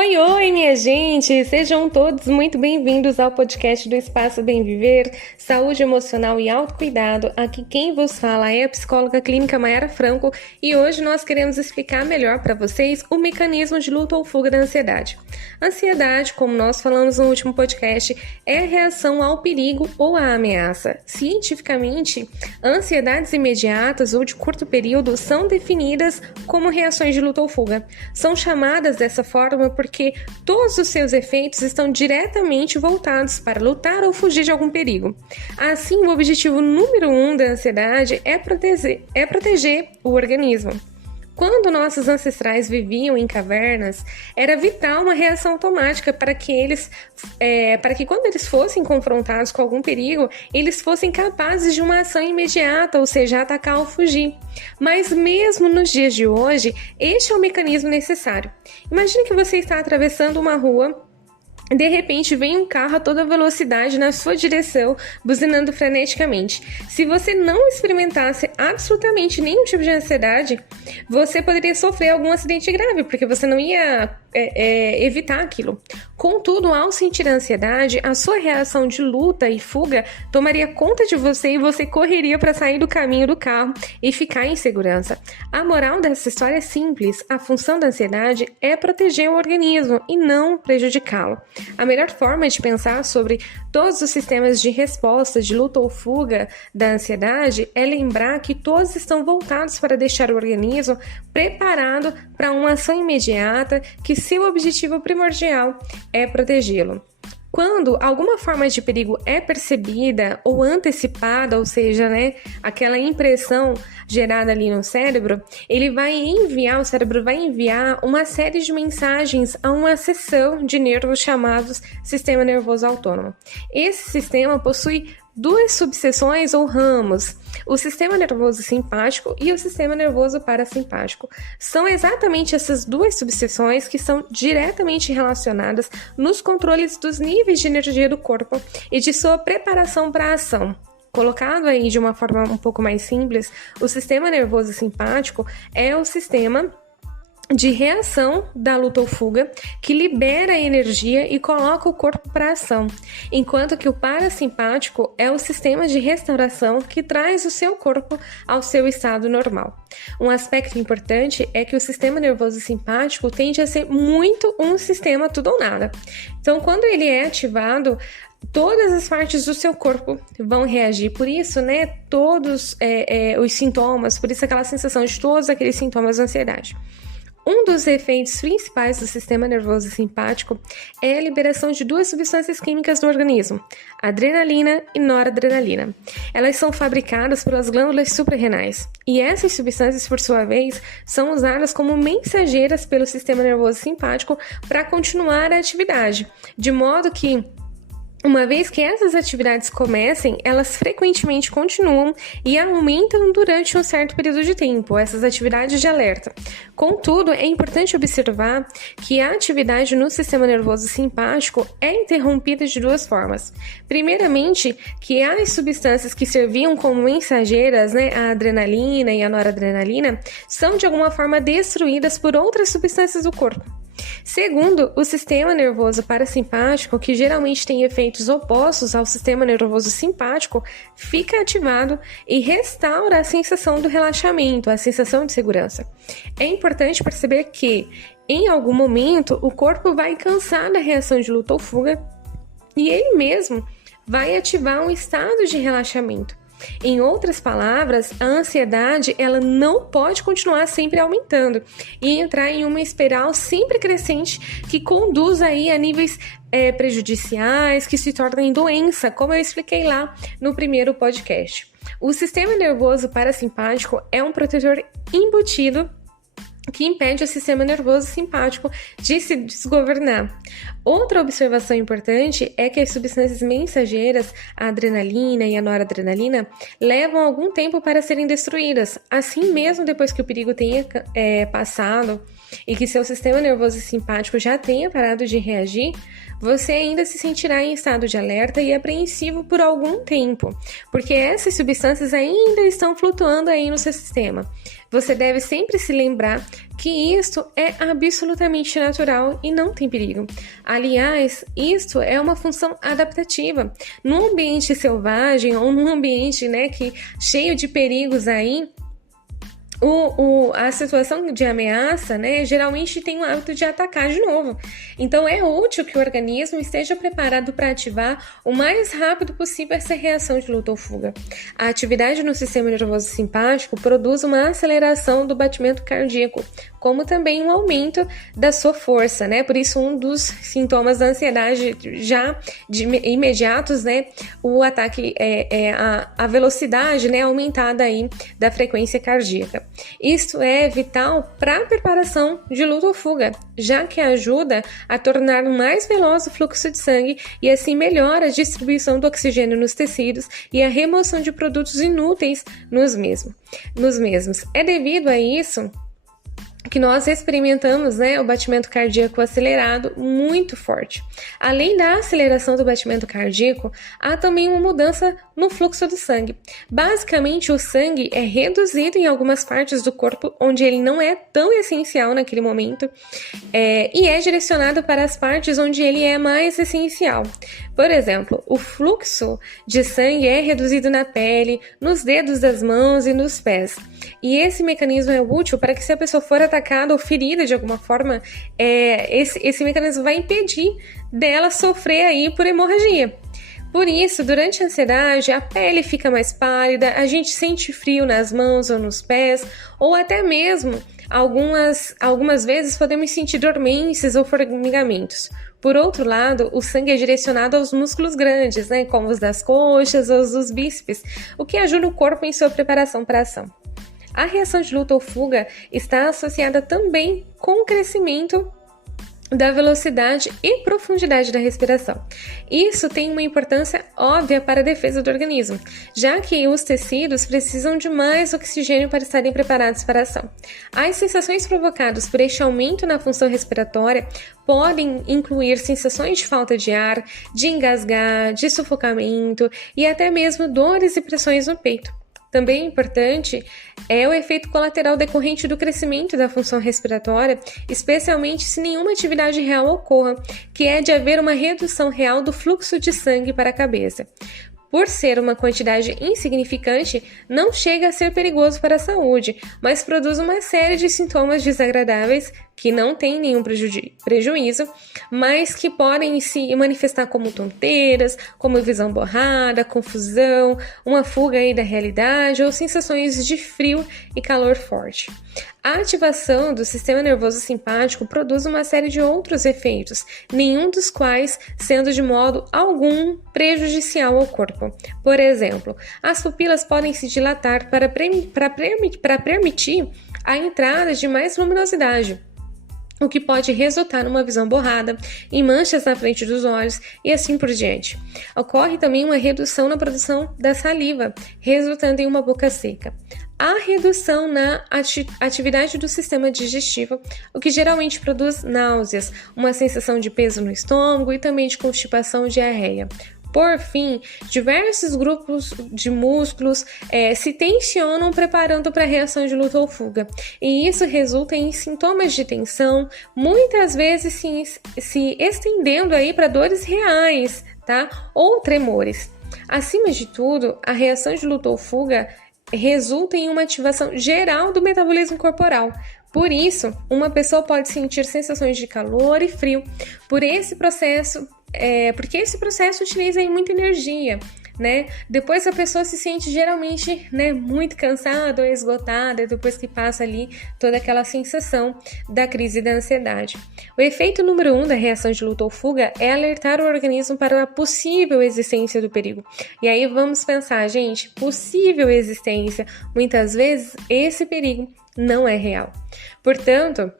Oi, oi, minha gente! Sejam todos muito bem-vindos ao podcast do Espaço Bem Viver, Saúde Emocional e Autocuidado. Aqui quem vos fala é a psicóloga clínica Mayara Franco e hoje nós queremos explicar melhor para vocês o mecanismo de luta ou fuga da ansiedade. Ansiedade, como nós falamos no último podcast, é a reação ao perigo ou à ameaça. Cientificamente, ansiedades imediatas ou de curto período são definidas como reações de luta ou fuga. São chamadas dessa forma porque todos os seus efeitos estão diretamente voltados para lutar ou fugir de algum perigo. Assim, o objetivo número 1 da ansiedade é proteger o organismo. Quando nossos ancestrais viviam em cavernas, era vital uma reação automática para que quando eles fossem confrontados com algum perigo, eles fossem capazes de uma ação imediata, ou seja, atacar ou fugir. Mas mesmo nos dias de hoje, este é o mecanismo necessário. Imagine que você está atravessando uma rua. De repente, vem um carro a toda velocidade na sua direção, buzinando freneticamente. Se você não experimentasse absolutamente nenhum tipo de ansiedade, você poderia sofrer algum acidente grave, porque você não ia evitar aquilo. Contudo, ao sentir a ansiedade, a sua reação de luta e fuga tomaria conta de você e você correria para sair do caminho do carro e ficar em segurança. A moral dessa história é simples. A função da ansiedade é proteger o organismo e não prejudicá-lo. A melhor forma de pensar sobre todos os sistemas de resposta de luta ou fuga da ansiedade é lembrar que todos estão voltados para deixar o organismo preparado para uma ação imediata que seu objetivo primordial é protegê-lo. Quando alguma forma de perigo é percebida ou antecipada, ou seja, aquela impressão gerada ali no cérebro, o cérebro vai enviar uma série de mensagens a uma seção de nervos chamados sistema nervoso autônomo. Esse sistema possui duas subseções ou ramos, o sistema nervoso simpático e o sistema nervoso parasimpático. São exatamente essas duas subseções que são diretamente relacionadas nos controles dos níveis de energia do corpo e de sua preparação para a ação. Colocado aí de uma forma um pouco mais simples, o sistema nervoso simpático é o sistema de reação da luta ou fuga, que libera a energia e coloca o corpo para ação, enquanto que o parasimpático é o sistema de restauração que traz o seu corpo ao seu estado normal. Um aspecto importante é que o sistema nervoso simpático tende a ser muito um sistema tudo ou nada. Então, quando ele é ativado, todas as partes do seu corpo vão reagir. Por isso, todos os sintomas, por isso aquela sensação de todos aqueles sintomas da ansiedade. Um dos efeitos principais do sistema nervoso simpático é a liberação de duas substâncias químicas no organismo, adrenalina e noradrenalina. Elas são fabricadas pelas glândulas suprarrenais e essas substâncias, por sua vez, são usadas como mensageiras pelo sistema nervoso simpático para continuar a atividade, de modo que uma vez que essas atividades comecem, elas frequentemente continuam e aumentam durante um certo período de tempo, essas atividades de alerta. Contudo, é importante observar que a atividade no sistema nervoso simpático é interrompida de duas formas. Primeiramente, que as substâncias que serviam como mensageiras, a adrenalina e a noradrenalina, são de alguma forma destruídas por outras substâncias do corpo. Segundo, o sistema nervoso parasimpático, que geralmente tem efeitos opostos ao sistema nervoso simpático, fica ativado e restaura a sensação do relaxamento, a sensação de segurança. É importante perceber que, em algum momento, o corpo vai cansar da reação de luta ou fuga e ele mesmo vai ativar um estado de relaxamento. Em outras palavras, a ansiedade ela não pode continuar sempre aumentando e entrar em uma espiral sempre crescente que conduz aí a níveis prejudiciais que se tornam em doença, como eu expliquei lá no primeiro podcast. O sistema nervoso parasimpático é um protetor embutido que impede o sistema nervoso simpático de se desgovernar. Outra observação importante é que as substâncias mensageiras, a adrenalina e a noradrenalina, levam algum tempo para serem destruídas. Assim, mesmo depois que o perigo tenha passado e que seu sistema nervoso simpático já tenha parado de reagir, você ainda se sentirá em estado de alerta e apreensivo por algum tempo, porque essas substâncias ainda estão flutuando aí no seu sistema. Você deve sempre se lembrar que isto é absolutamente natural e não tem perigo. Aliás, isto é uma função adaptativa. Num ambiente selvagem ou num ambiente, cheio de perigos aí, a situação de ameaça, geralmente tem o hábito de atacar de novo. Então, é útil que o organismo esteja preparado para ativar o mais rápido possível essa reação de luta ou fuga. A atividade no sistema nervoso simpático produz uma aceleração do batimento cardíaco, como também um aumento da sua força, Por isso, um dos sintomas da ansiedade já imediatos, o ataque é a velocidade, aumentada aí da frequência cardíaca. Isto é vital para a preparação de luta ou fuga, já que ajuda a tornar mais veloz o fluxo de sangue e assim melhora a distribuição do oxigênio nos tecidos e a remoção de produtos inúteis nos mesmos. É devido a isso que nós experimentamos, o batimento cardíaco acelerado muito forte. Além da aceleração do batimento cardíaco, há também uma mudança no fluxo do sangue. Basicamente, o sangue é reduzido em algumas partes do corpo onde ele não é tão essencial naquele momento e é direcionado para as partes onde ele é mais essencial. Por exemplo, o fluxo de sangue é reduzido na pele, nos dedos das mãos e nos pés. E esse mecanismo é útil para que, se a pessoa for atacada ou ferida de alguma forma, esse mecanismo vai impedir dela sofrer aí por hemorragia. Por isso, durante a ansiedade, a pele fica mais pálida, a gente sente frio nas mãos ou nos pés, ou até mesmo, algumas vezes, podemos sentir dormências ou formigamentos. Por outro lado, o sangue é direcionado aos músculos grandes, como os das coxas ou os dos bíceps, o que ajuda o corpo em sua preparação para a ação. A reação de luta ou fuga está associada também com o crescimento da velocidade e profundidade da respiração. Isso tem uma importância óbvia para a defesa do organismo, já que os tecidos precisam de mais oxigênio para estarem preparados para a ação. As sensações provocadas por este aumento na função respiratória podem incluir sensações de falta de ar, de engasgar, de sufocamento e até mesmo dores e pressões no peito. Também importante é o efeito colateral decorrente do crescimento da função respiratória, especialmente se nenhuma atividade real ocorra, que é de haver uma redução real do fluxo de sangue para a cabeça. Por ser uma quantidade insignificante, não chega a ser perigoso para a saúde, mas produz uma série de sintomas desagradáveis que não têm nenhum prejuízo, mas que podem se manifestar como tonteiras, como visão borrada, confusão, uma fuga aí da realidade ou sensações de frio e calor forte. A ativação do sistema nervoso simpático produz uma série de outros efeitos, nenhum dos quais sendo de modo algum prejudicial ao corpo. Por exemplo, as pupilas podem se dilatar para permitir a entrada de mais luminosidade, o que pode resultar numa visão borrada, em manchas na frente dos olhos e assim por diante. Ocorre também uma redução na produção da saliva, resultando em uma boca seca. Há redução na atividade do sistema digestivo, o que geralmente produz náuseas, uma sensação de peso no estômago e também de constipação e diarreia. Por fim, diversos grupos de músculos se tensionam preparando para a reação de luta ou fuga, e isso resulta em sintomas de tensão, muitas vezes se estendendo aí para dores reais, ou tremores. Acima de tudo, a reação de luta ou fuga resulta em uma ativação geral do metabolismo corporal. Por isso, uma pessoa pode sentir sensações de calor e frio porque esse processo utiliza aí muita energia, Depois a pessoa se sente geralmente, muito cansada ou esgotada depois que passa ali toda aquela sensação da crise da ansiedade. O efeito número 1 da reação de luta ou fuga é alertar o organismo para a possível existência do perigo. E aí vamos pensar, gente, possível existência. Muitas vezes esse perigo não é real. Portanto,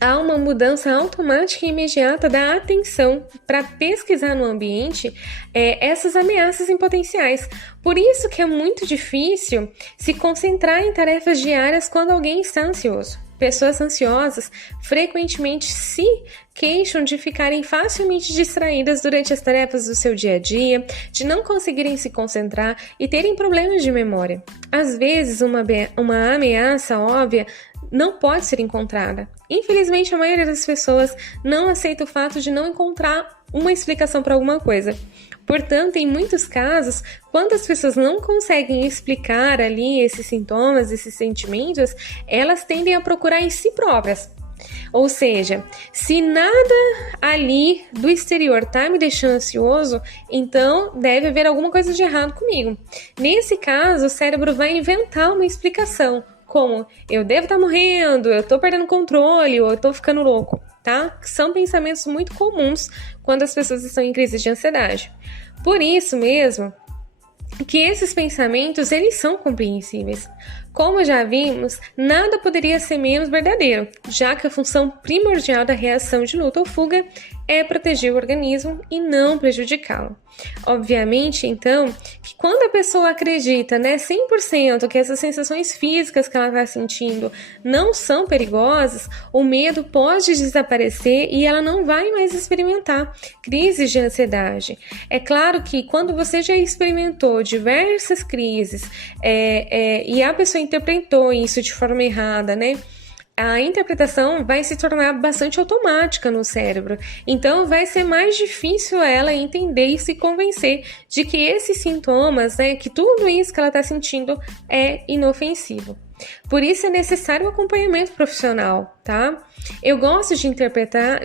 há uma mudança automática e imediata da atenção para pesquisar no ambiente essas ameaças em potenciais. Por isso que é muito difícil se concentrar em tarefas diárias quando alguém está ansioso. Pessoas ansiosas frequentemente se queixam de ficarem facilmente distraídas durante as tarefas do seu dia a dia, de não conseguirem se concentrar e terem problemas de memória. Às vezes, uma ameaça óbvia não pode ser encontrada. Infelizmente, a maioria das pessoas não aceita o fato de não encontrar uma explicação para alguma coisa. Portanto, em muitos casos, quando as pessoas não conseguem explicar ali esses sintomas, esses sentimentos, elas tendem a procurar em si próprias. Ou seja, se nada ali do exterior tá me deixando ansioso, então deve haver alguma coisa de errado comigo. Nesse caso, o cérebro vai inventar uma explicação, como eu devo estar morrendo, eu tô perdendo controle, ou eu tô ficando louco, tá? São pensamentos muito comuns quando as pessoas estão em crise de ansiedade. Por isso mesmo que esses pensamentos, eles são compreensíveis. Como já vimos, nada poderia ser menos verdadeiro, já que a função primordial da reação de luta ou fuga é proteger o organismo e não prejudicá-lo. Obviamente, então, que quando a pessoa acredita, 100% que essas sensações físicas que ela está sentindo não são perigosas, o medo pode desaparecer e ela não vai mais experimentar crises de ansiedade. É claro que quando você já experimentou diversas crises e a pessoa interpretou isso de forma errada, a interpretação vai se tornar bastante automática no cérebro. Então, vai ser mais difícil ela entender e se convencer de que esses sintomas, que tudo isso que ela está sentindo é inofensivo. Por isso é necessário um acompanhamento profissional, tá? Eu gosto de interpretar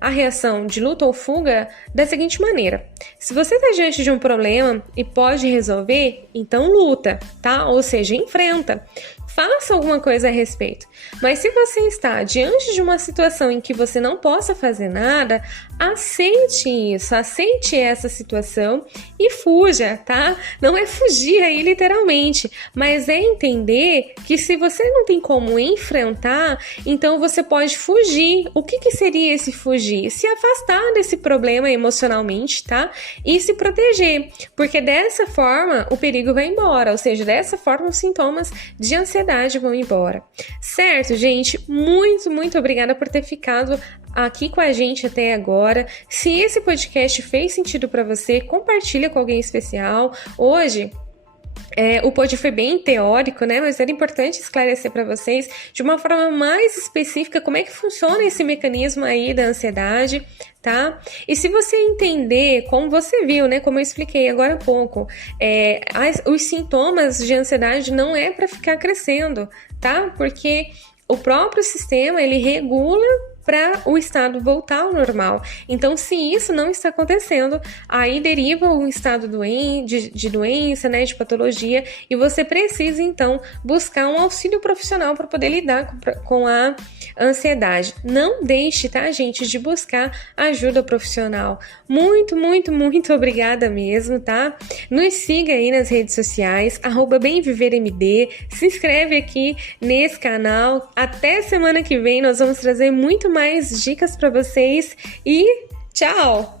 a reação de luta ou fuga da seguinte maneira. Se você está diante de um problema e pode resolver, então luta, tá? Ou seja, enfrenta. Faça alguma coisa a respeito. Mas se você está diante de uma situação em que você não possa fazer nada, aceite isso, aceite essa situação e fuja, tá? Não é fugir aí literalmente, mas é entender que se você não tem como enfrentar, então você pode fugir. O que seria esse fugir? Se afastar desse problema emocionalmente, tá? E se proteger, porque dessa forma o perigo vai embora, ou seja, dessa forma os sintomas de ansiedade vão embora. Certo, gente? Muito obrigada por ter ficado aqui com a gente até agora. Se esse podcast fez sentido para você, compartilha com alguém especial. Hoje o pod foi bem teórico, mas era importante esclarecer para vocês de uma forma mais específica como é que funciona esse mecanismo aí da ansiedade, tá? E se você entender, como você viu, como eu expliquei agora há pouco, os sintomas de ansiedade não é para ficar crescendo, tá? Porque o próprio sistema, ele regula para o estado voltar ao normal. Então, se isso não está acontecendo, aí deriva um estado de doença, de patologia, e você precisa, então, buscar um auxílio profissional para poder lidar com a ansiedade. Não deixe, tá, gente, de buscar ajuda profissional. Muito obrigada mesmo, tá? Nos siga aí nas redes sociais, @bemvivermd, se inscreve aqui nesse canal. Até semana que vem nós vamos trazer muito mais dicas para vocês e tchau!